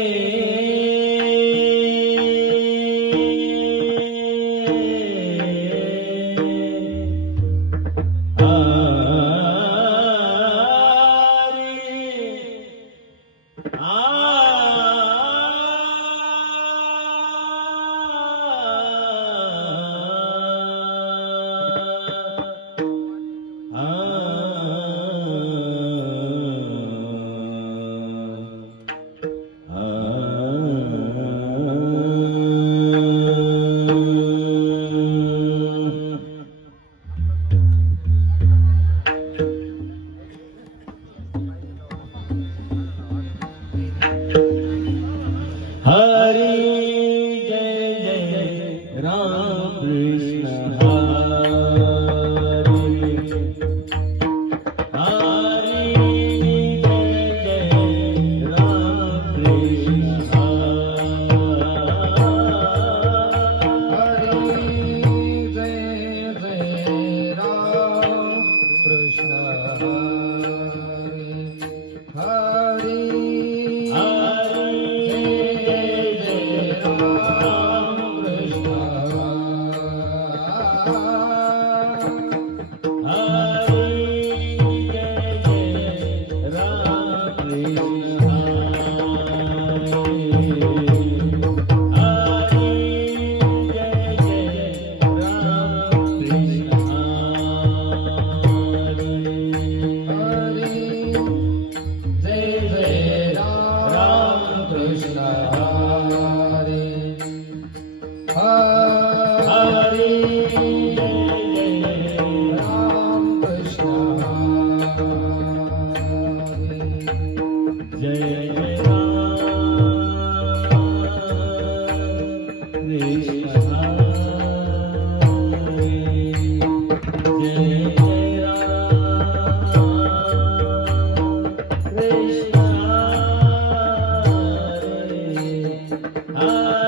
Hari Jay Mm-hmm. Ah.